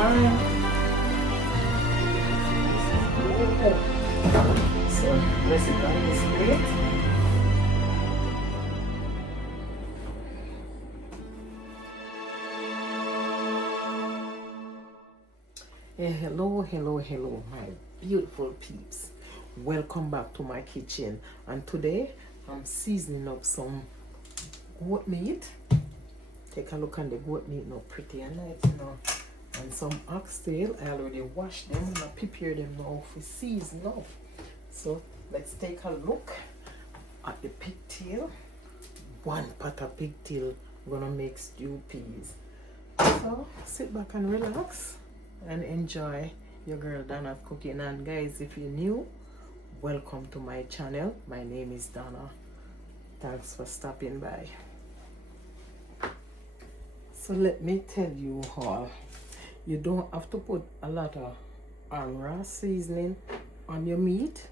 time. So let's sit on this plate. Hello, hello, hello, my beautiful peeps. Welcome back to my kitchen. And today I'm seasoning up some goat meat. Take a look on the goat meat, now pretty and nice, you know. And some oxtail. I already washed them and I prepare them now for season up. So let's take a look at the pigtail. One pot of pigtail. I'm gonna make stew peas. So sit back and relax and enjoy your girl Donna cooking. And guys, if you're new, welcome to my channel. My name is Donna. Thanks for stopping by. So let me tell you all, you don't have to put a lot of raw seasoning on your meat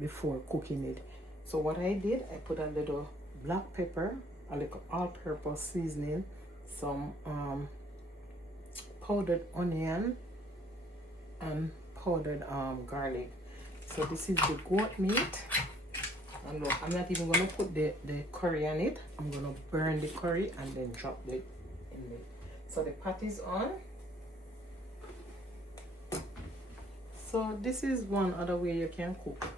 before cooking it. So what I did, I put a little black pepper, a little all-purpose seasoning, some powdered onion and powdered garlic. So this is the goat meat. And look, I'm not even gonna put the curry on it. I'm gonna burn the curry and then drop it in it. So the pot is on. So this is one other way you can cook.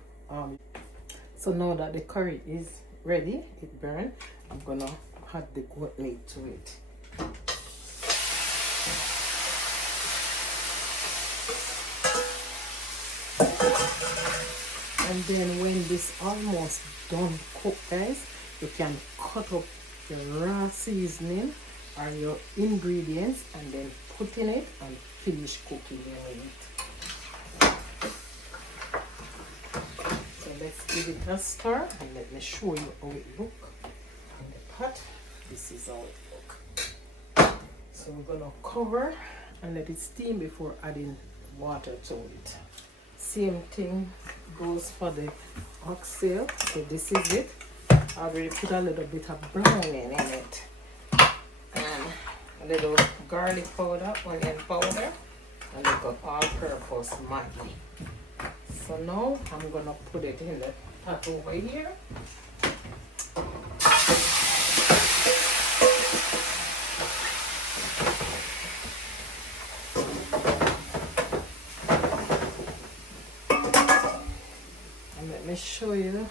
So now that the curry is ready, it burned, I'm gonna add the goat meat to it. And then when this almost done cook, guys, you can cut up your raw seasoning or your ingredients and then put in it and finish cooking your meat. So let's give it a stir and let me show you how it look in the pot. This is how it look. So we're gonna cover and let it steam before adding water to it. Same thing goes for the oxtail. So this is it. I already put a little bit of browning in it. And a little garlic powder, onion powder, and a little all-purpose Maggi. So now I'm gonna put it in the pot over here. Let me show you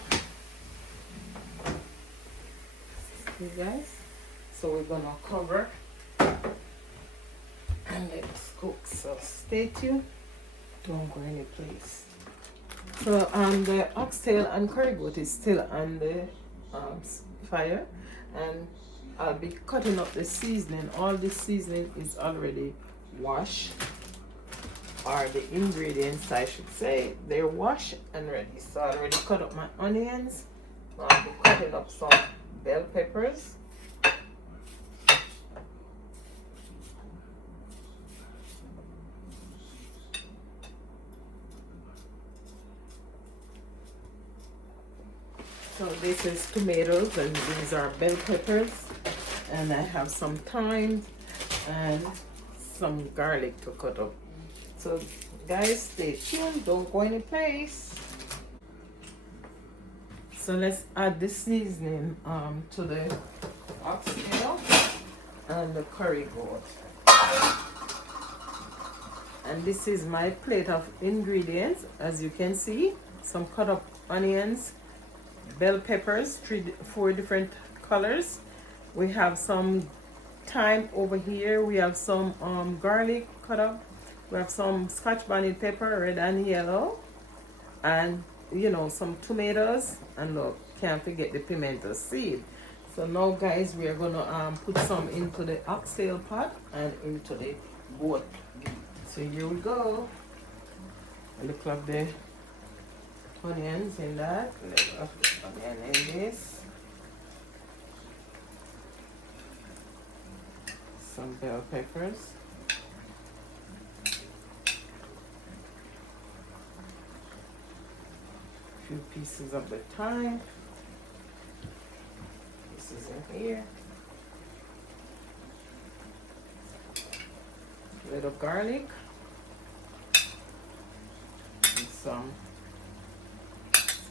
guys. So we're gonna cover and let's cook. So stay tuned, don't go any place. So the oxtail and curry goat is still on the fire, and I'll be cutting up the seasoning. All the seasoning is already washed, or the ingredients I should say, they're washed and ready. So I already cut up my onions. I'll be cutting up some bell peppers. So this is tomatoes and these are bell peppers, and I have some thyme and some garlic to cut up. So guys, stay tuned, don't go any place. So let's add the seasoning to the oxtail and the curry goat. And this is my plate of ingredients. As you can see, some cut up onions, bell peppers, 4 different colors. We have some thyme over here. We have some garlic cut up. We have some scotch bonnet pepper, red and yellow, and you know, some tomatoes, and look, can't forget the pimento seed. So now guys, we are gonna put some into the oxtail pot and into the goat meat. So here we go. Look like the onions in that. Let's put the onion in this. Some bell peppers. Few pieces of the thyme. This is in here. little garlic, and some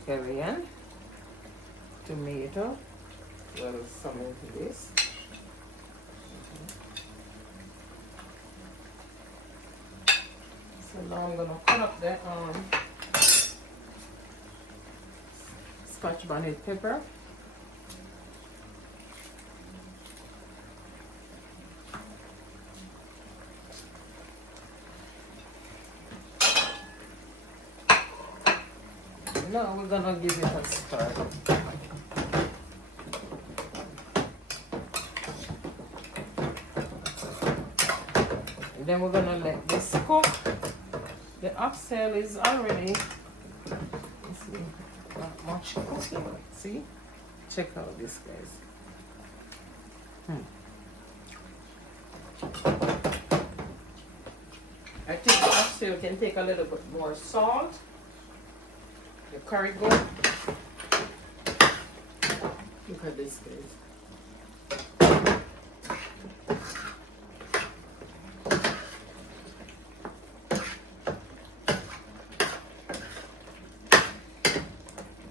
scallion, tomato, well, some into this. So now I'm gonna cut up the Scotch bonnet pepper. Now we're gonna give it a stir. And then we're gonna let this cook. The oxtail is already, let's see, not much cooking. See? Check out this, guys. I think the oxtail can take a little bit more salt. The curry goat. Look at this, guys.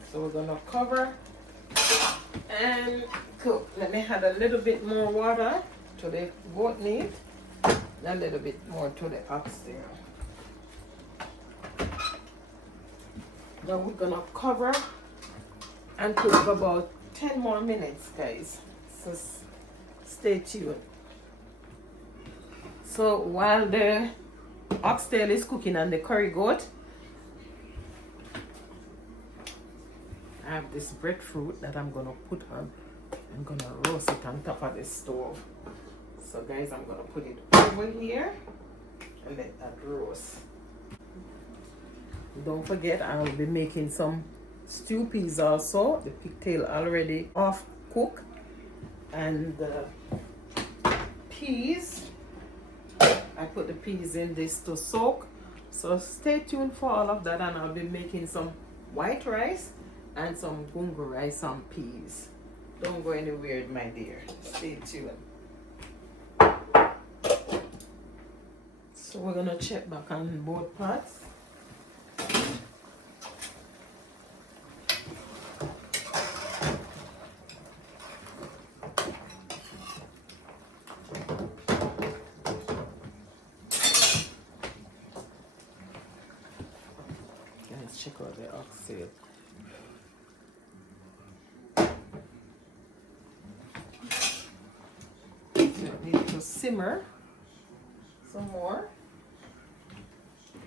So we're gonna cover and cook. Let me add a little bit more water to the goat meat, a little bit more to the oxtail. Now we're gonna cover and cook about 10 more minutes, guys. So stay tuned. So while the oxtail is cooking and the curry goat, I have this breadfruit that I'm gonna put on. I'm gonna roast it on top of the stove. So guys, I'm gonna put it over here and let that roast. Don't forget, I'll be making some stew peas also. The pigtail already off cook, and the peas, I put the peas in this to soak. So stay tuned for all of that, and I'll be making some white rice and some gungo rice and peas. Don't go anywhere, my dear. Stay tuned. So we're gonna check back on both pots. Let's check out the oxtail. Need to simmer some more.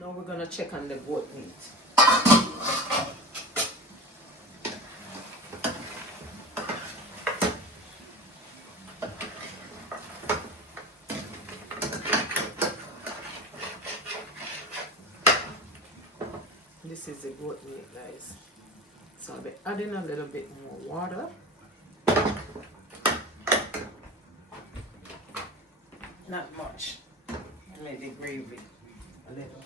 Now we're gonna check on the goat meat. This is the goat meat, guys. So I'll be adding a little bit more water. Not much. Maybe gravy a little.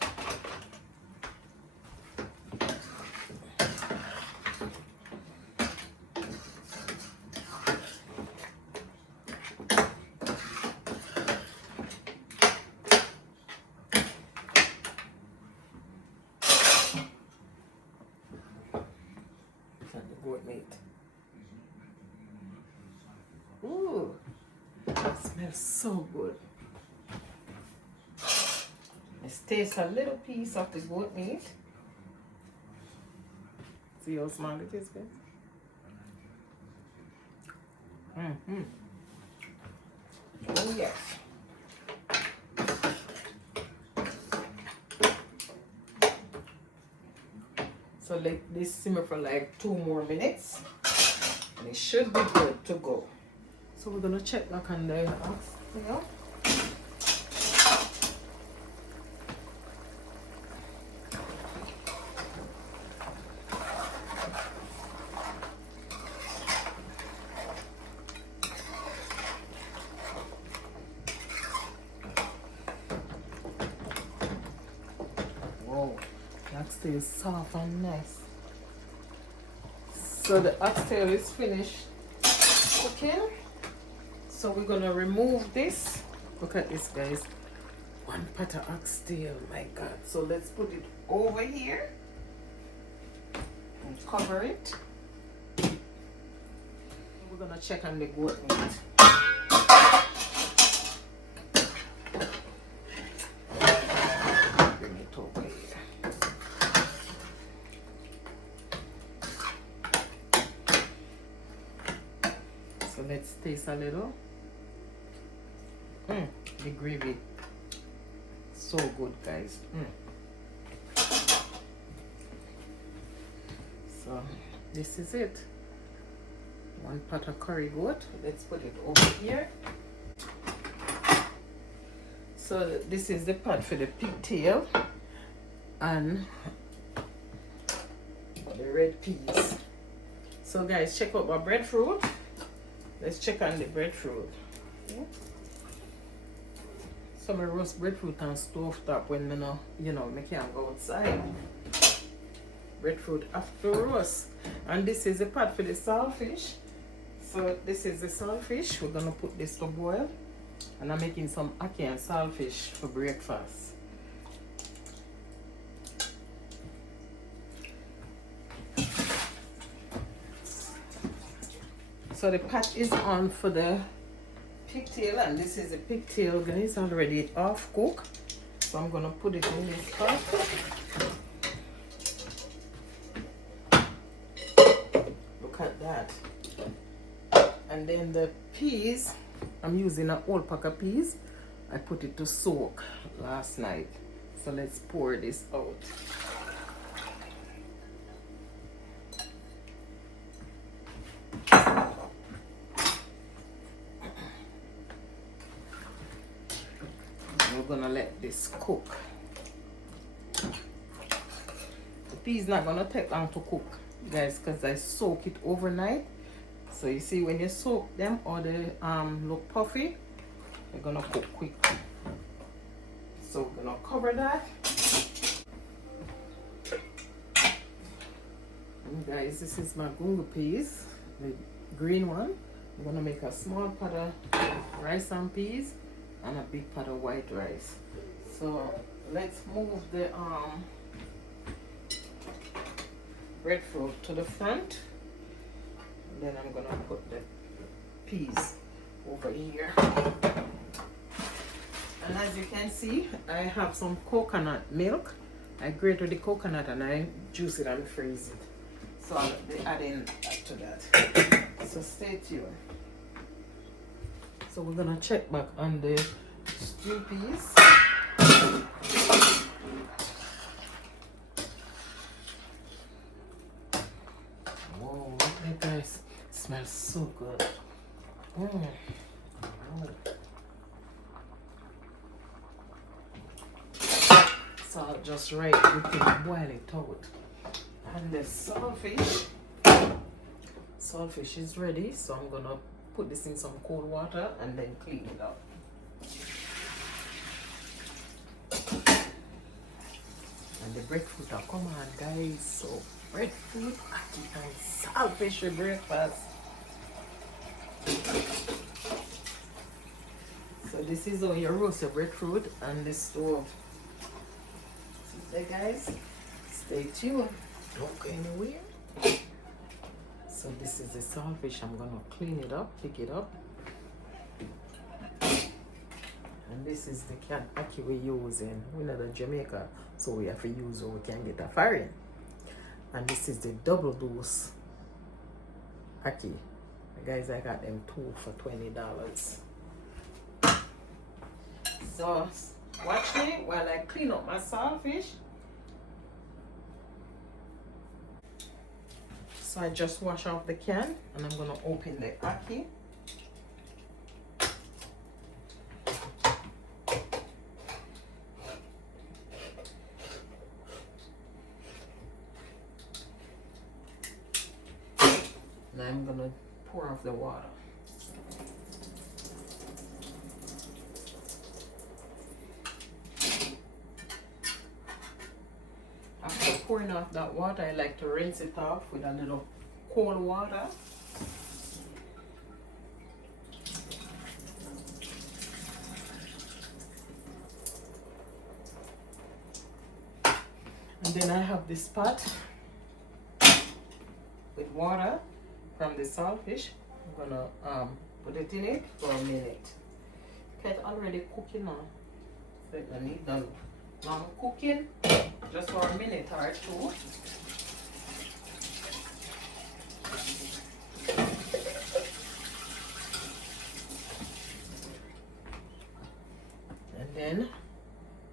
And the goat meat. Ooh, it smells so good. Let's taste a little piece of the goat meat. See how small it is, guys? Oh yes. So let this simmer for like 2 more minutes, and it should be good to go. So we're gonna check back on the oxtail. Whoa, the oxtail is soft and nice. So the oxtail is finished cooking. So we're gonna remove this. Look at this, guys. One pot of oxtail, my God. So let's put it over here and cover it. We're gonna check on the goat meat. Bring it over here. So let's taste a little. The gravy, so good, guys. So this is it. One pot of curry goat. Let's put it over here. So this is the pot for the pigtail and the red peas. So guys, check out my breadfruit. Let's check on the breadfruit. Okay. So I roast breadfruit on stove top when I can't go outside. Breadfruit after roast. And this is the pot for the saltfish. So this is the saltfish. We're gonna put this to boil. And I'm making some ackee and saltfish for breakfast. So the pot is on for the pigtail, and this is a pigtail, guys, already half cooked. So I'm gonna put it in this pot. Look at that. And then the peas, I'm using a whole pack of peas. I put it to soak last night. So let's pour this out. We're gonna let this cook. The peas not gonna take long to cook, guys, because I soak it overnight. So you see, when you soak them or they look puffy, they're gonna cook quick. So we're gonna cover that. And guys, this is my gungo peas, the green one. I'm gonna make a small pot of rice and peas and a big pot of white rice. So let's move the breadfruit to the front. And then I'm gonna put the peas over here. And as you can see, I have some coconut milk. I grated the coconut and I juice it and freeze it. So I'll be adding to that. So stay tuned. So we're gonna check back on the stew peas. Whoa, look at that, guys. It smells so good. Oh. So I'll just boil it out. And the saltfish is ready, so I'm gonna put this in some cold water and then clean it up. And the breadfruit are come on, guys. So breadfruit, ackee, and saltfish for breakfast. So this is how you roast your breadfruit on the stove. See, guys, stay tuned. Don't go anywhere. So this is the saltfish. I'm gonna clean it up, pick it up. And this is the canned ackee we're using. We're not in Jamaica, so we have to use what we can get a foreign. And this is the double dose ackee. Guys, I got them two for $20. So watch me while I clean up my saltfish. So I just wash off the can and I'm gonna open the ackee. Now I'm gonna pour off the water. After pouring off that water, I like to rinse it off with a little cold water. And then I have this pot with water from the saltfish. I'm gonna put it in it for a minute. It's already cooking now. So I need done long cooking just for a minute or two. And then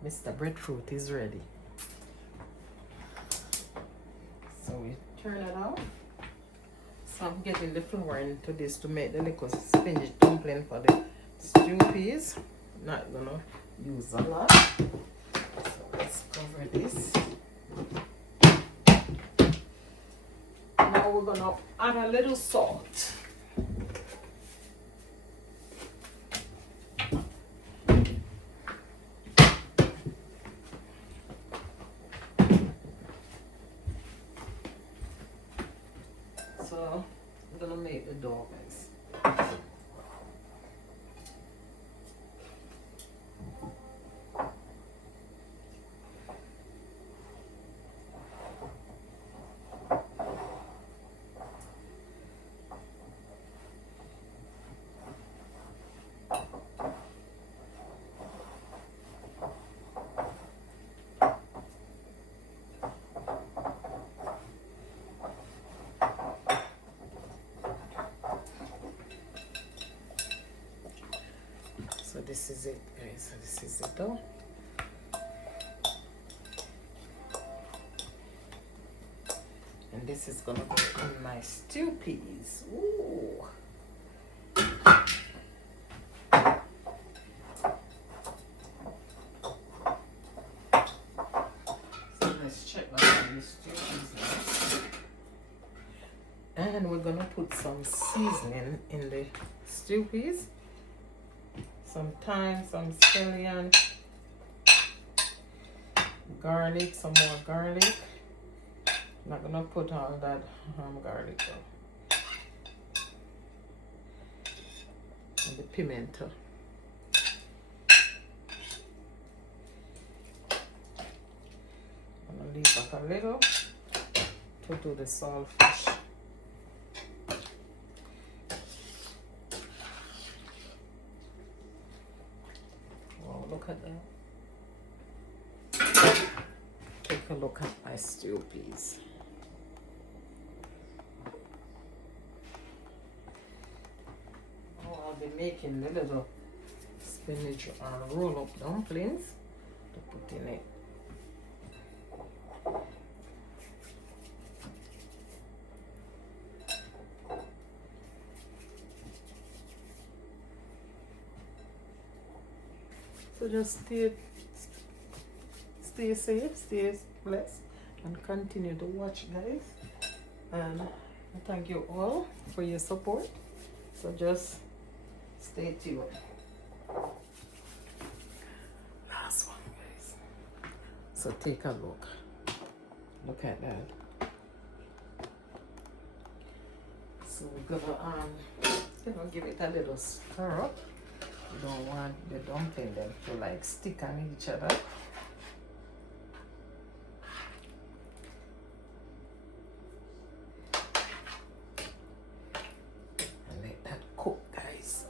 Mr. Breadfruit is ready. So we turn it out. So I'm getting the flour into this to make the little spinach dumpling for the stew peas. Not gonna use a lot. So let's cover this. Now we're gonna add a little salt. So I'm gonna make the dough, guys. So this is it, guys. So this is the dough. And this is gonna go in my stew peas. Ooh. So let's check on the stew peas now. And we're gonna put some seasoning in the stew peas. Some thyme, some scallion, garlic, some more garlic. I'm not gonna put all that garlic though. And the pimento. I'm gonna leave back a little to do the saltfish. Look at that. Take a look at my stew peas. Oh, I'll be making the little spinach roll up dumplings to put in it. So just stay safe, stay blessed, and continue to watch, guys. And thank you all for your support. So just stay tuned. Last one, guys. So take a look. Look at that. So we're gonna give it a little stir up. You don't want the dumpling them to like stick on each other. And let that cook, guys.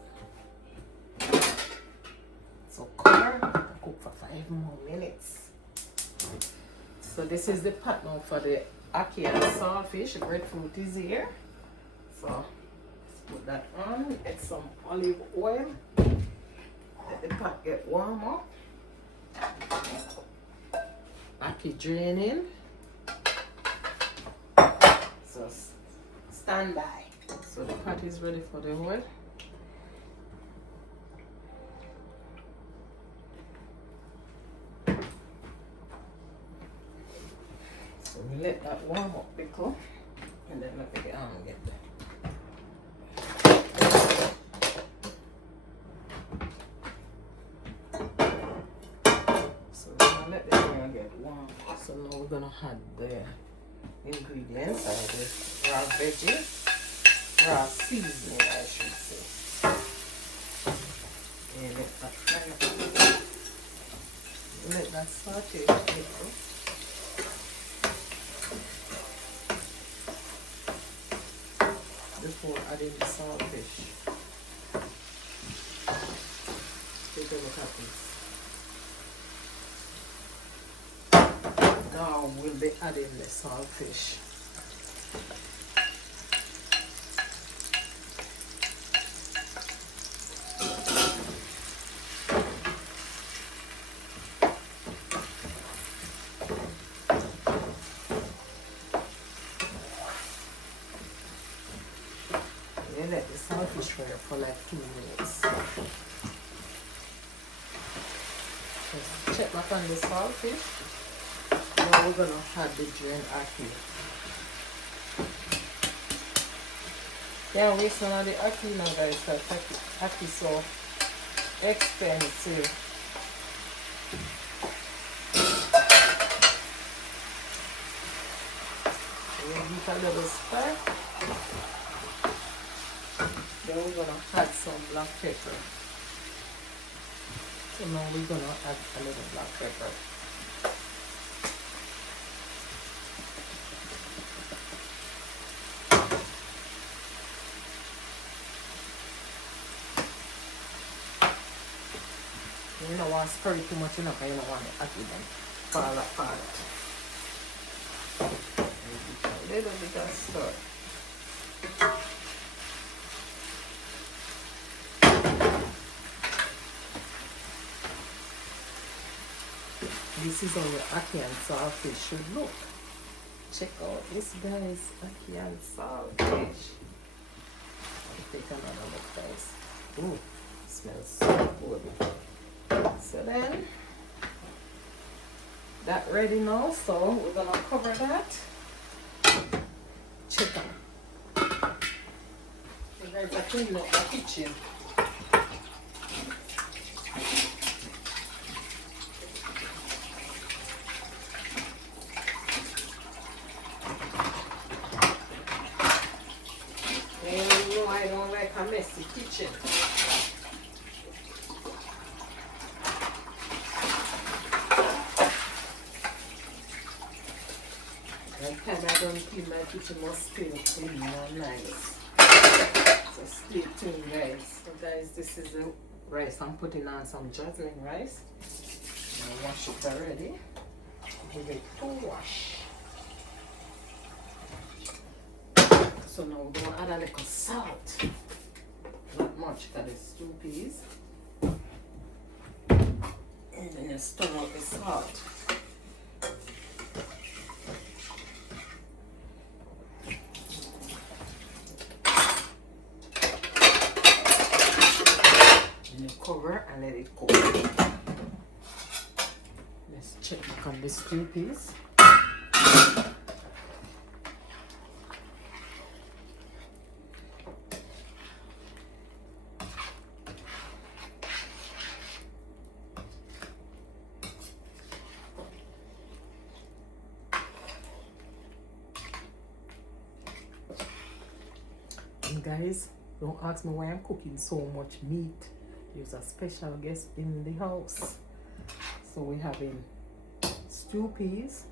So cook for 5 more minutes. So this is the pot now for the ackee and saltfish. The breadfruit is here. So let's put that on. Get some olive oil. Let the pot get warmer. Ackee drain in. So stand by. So the pot is ready for the oil. So we let that warm up little, and then let me get there. Let the oil get warm. So now we're gonna add the ingredients of the raw veggie, raw seasoning, I should say. And let that saute a little. before adding the saltfish. Take a look at this. Now we'll be adding the saltfish. Let the saltfish fry for like 2 minutes. Just check back on the saltfish. Now we're gonna add the drained ackee. Can't waste none of the ackee now, guys, because ackee is so expensive. We'll give a little stir. Then we're gonna add some black pepper. So now we're gonna add a little black pepper. You don't want to stir it too much enough, and you don't want to add it and fall apart. A little bit of stir. This is how your ackee and saltfish should look. Check out this, guys. Ackee and saltfish. I'll take another look, guys. Ooh, smells so good. So then, that ready now. So we're gonna cover that. Check out. So guys, I cleaned up the kitchen. I don't like a messy kitchen. Every time I don't clean my kitchen, must stay clean and nice. So stay tuned, guys. So guys, this is the rice. I'm putting on some jasmine rice. I wash it already. Give it to wash. So now we're going to add a little salt. Not much, because it's 2 peas. And then you stir out the salt. And you cover and let it cook. Let's check back on these 2 peas. Guys, don't ask me why I'm cooking so much meat. There's a special guest in the house. So we're having stew peas,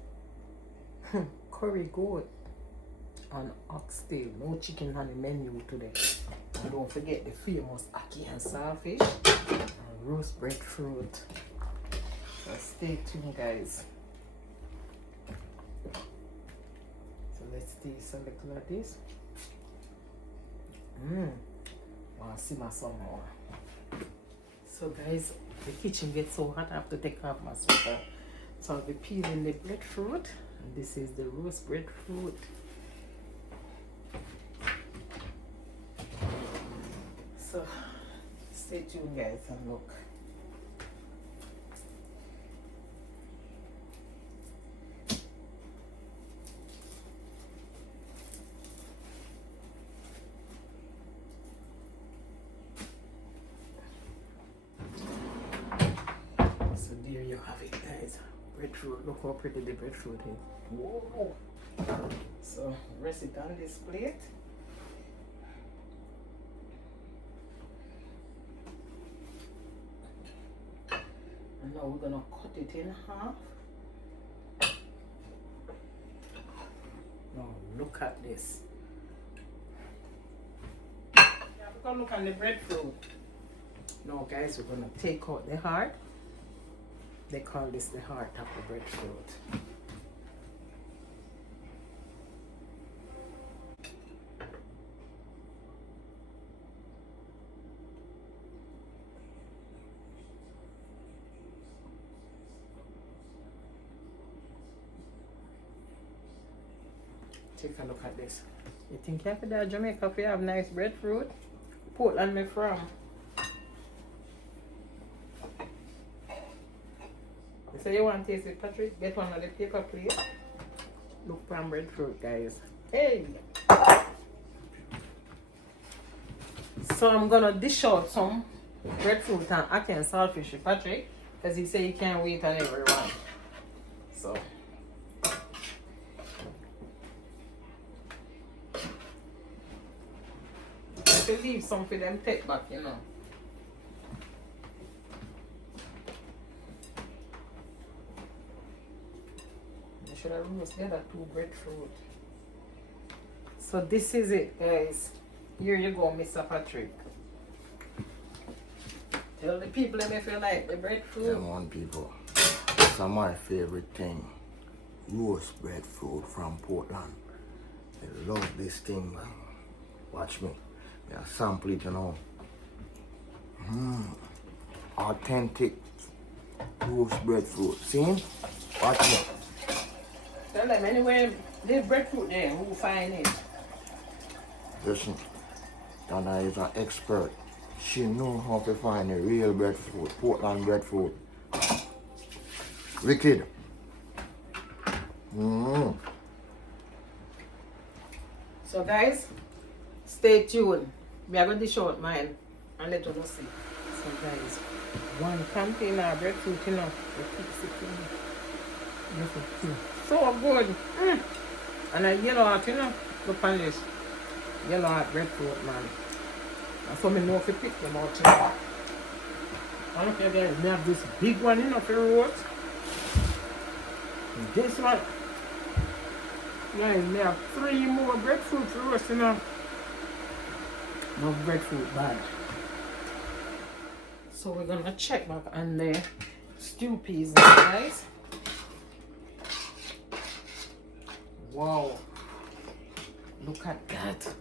curry goat, and oxtail. No chicken on the menu today. And don't forget the famous ackee and saltfish and roast breadfruit. So stay tuned, guys. So let's taste a little of this. I'll simmer some more. So guys, the kitchen gets so hot I have to take off my sweater. So I'll be peeling the breadfruit. And this is the roast breadfruit. So stay tuned, guys, and look. There you have it, guys. Breadfruit. Look how pretty the breadfruit is. Whoa! So rest it on this plate. And now we're gonna cut it in half. Now look at this. Go look on the breadfruit. No, guys, we're gonna take out the heart. They call this the heart of the breadfruit. Take a look at this. You think you have to do Jamaica if you have nice breadfruit? Portland me from. You say you want to taste it, Patrick? Get one of the paper plate. Look for breadfruit, guys. Hey! So I'm gonna dish out some breadfruit and Ackee and saltfish for Patrick, because he said he can't wait on everyone. So I have to leave some for them take back, you know. I should have roast the other 2 breadfruit. So this is it, guys. Here you go, Mr. Patrick. Tell the people if you like the breadfruit. Come on, people. It's my favorite thing. Roast breadfruit from Portland. I love this thing, man. Watch me. I sample it, you know. Authentic roast breadfruit. See? Watch me. Tell them anywhere there's breadfruit there, who find it? Listen, Donna is an expert. She knows how to find the real breadfruit, Portland breadfruit. Wicked. So guys, stay tuned. We are going to dish out mine and let us see. So guys, 1 container of breadfruit, you know. So good. And a yellow heart, you know. Look on this. Yellow heart breadfruit, man. And so I know if you pick them out, you know. I don't care, guys. We have this big one, you know, for roast. And this one. Guys, we have 3 more breadfruit for roast, you know. No breadfruit bad. So we're gonna check back on the stew peas now, guys. Wow, look at that.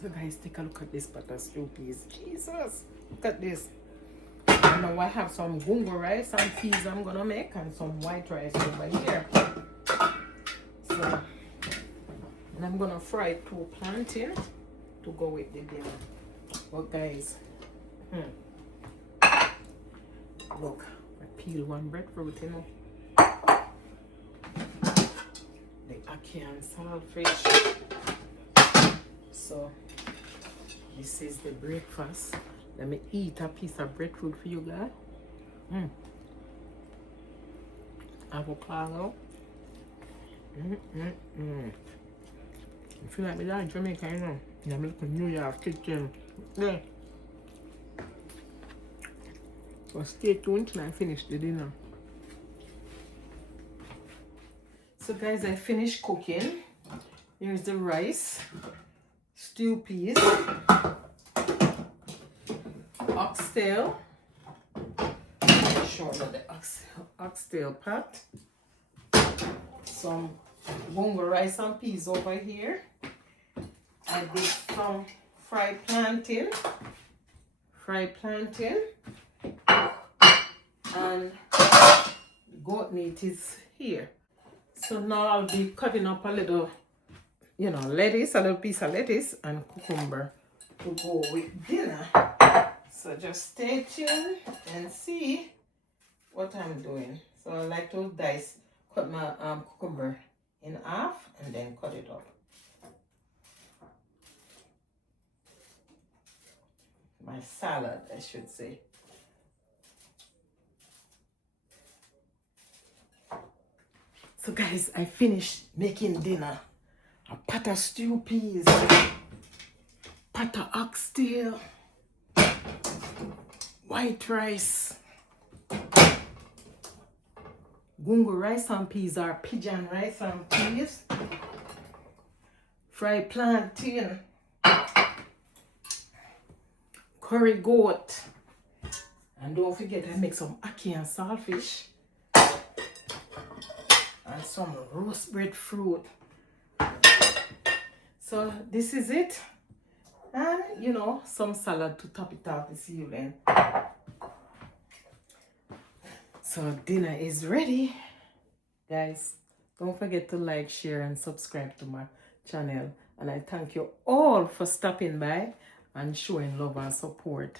So guys, take a look at this butter stew peas. Jesus, look at this. And now I have some gungo rice and peas I'm gonna make, and some white rice over here. So, and I'm gonna fry 2 plantains to go with the dinner. But guys, look, I peel 1 breadfruit, you know. The Ackee and saltfish. So this is the breakfast. Let me eat a piece of breadfruit for you guys. Avocado. I feel like we are in Jamaica, you know. Yeah, I'm looking New York kitchen. Yeah. So stay tuned till I finish the dinner. So guys, I finished cooking. Here's the rice, stew peas, oxtail. Show you the oxtail pot. Some bongo rice and peas over here. I did some fried plantain, and goat meat is here. So now I'll be cutting up a little, you know, lettuce, a little piece of lettuce and cucumber to go with dinner. So just stay tuned and see what I'm doing. So I like to cut my cucumber in half and then cut it up. My salad, I should say. So guys, I finished making dinner. A pot of stew peas, pot of oxtail, white rice. Gungo rice and peas or pigeon rice and peas. Fried plantain. Curry goat. And don't forget I make some ackee and saltfish. And some roast breadfruit. So this is it. And you know, some salad to top it off this evening. So dinner is ready. Guys, don't forget to like, share and subscribe to my channel. And I thank you all for stopping by and showing love and support.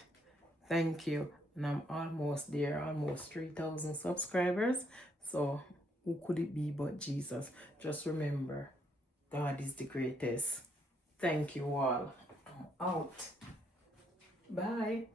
Thank you. And I'm almost there, almost 3,000 subscribers. So who could it be but Jesus? Just remember, God is the greatest. Thank you all. I'm out. Bye.